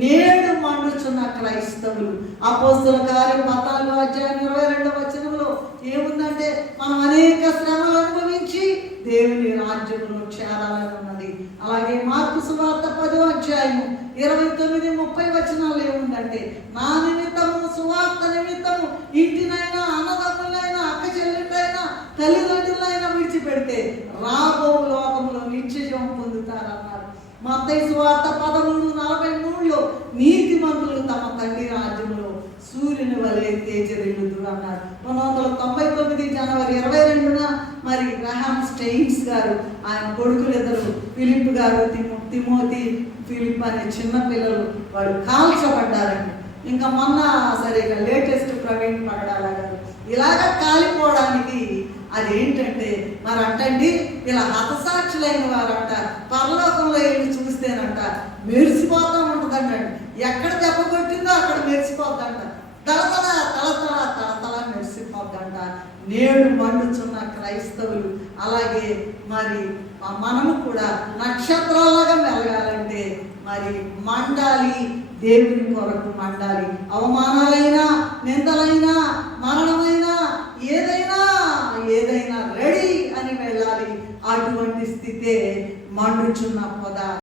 నేడు మండుచున్న క్రైస్తవులు. అపోస్తలుల కార్యం 14:22 ఏముందంటే మనం అనేక శ్రమలు అనుభవించి దేవుని రాజ్యంలో చేరాలని ఉన్నది. అలాగే మార్కు సువార్త 10:29-30 ఏముందంటే నా నిమిత్తము, సువార్త నిమిత్తము ఇంటినైనా, అన్నదమ్ములైనా, అక్క చెల్లెళ్ళైనా, తల్లిదండ్రులైనా విడిచిపెడితే రాబో లోకములో నిత్యజీవం పొందుతారన్నారు. మత్తయి సువార్త 13:43 నీతిమంతులు తమ తండ్రి రాజ్యంలో సూర్యుని వలె తేజరిల్లుదురు అన్నారు. 1999 జనవరి 22న మరి గ్రహాం స్టెయిన్స్ గారు, ఆయన కొడుకులిద్దరు ఫిలిప్ గారు, తిమోతి ఫిలిప్ అనే చిన్న పిల్లలు వాళ్ళు కాల్చబడ్డారండి. ఇంకా మొన్న సరే లేటెస్ట్ ప్రవీణ్ పగడాల గారు ఇలాగా కాలిపోవడానికి అదేంటంటే మరి అంటండి ఇలా హతసాక్షులైన వారంట పరలోకంలో వెళ్ళి చూస్తేనంట మెరిసిపోతూ ఉంటుందండి. ఎక్కడ దెబ్బ కొట్టిందో అక్కడ మెరిసిపోద్దంట, తలతల తలతల తలతల మెరిసిపోద్దంట. నేడు మండుచున్న క్రైస్తవులు అలాగే మరి మనము కూడా నక్షత్రాలుగా మెలగాలంటే మరి మండాలి, దేవుని కొరకు మండాలి. అవమానాలైనా, నిందలైనా, మరణమైనా, ఏదైనా రెడీ అని వెళ్ళాలి. అటువంటి స్థితే మండుచున్న పొద.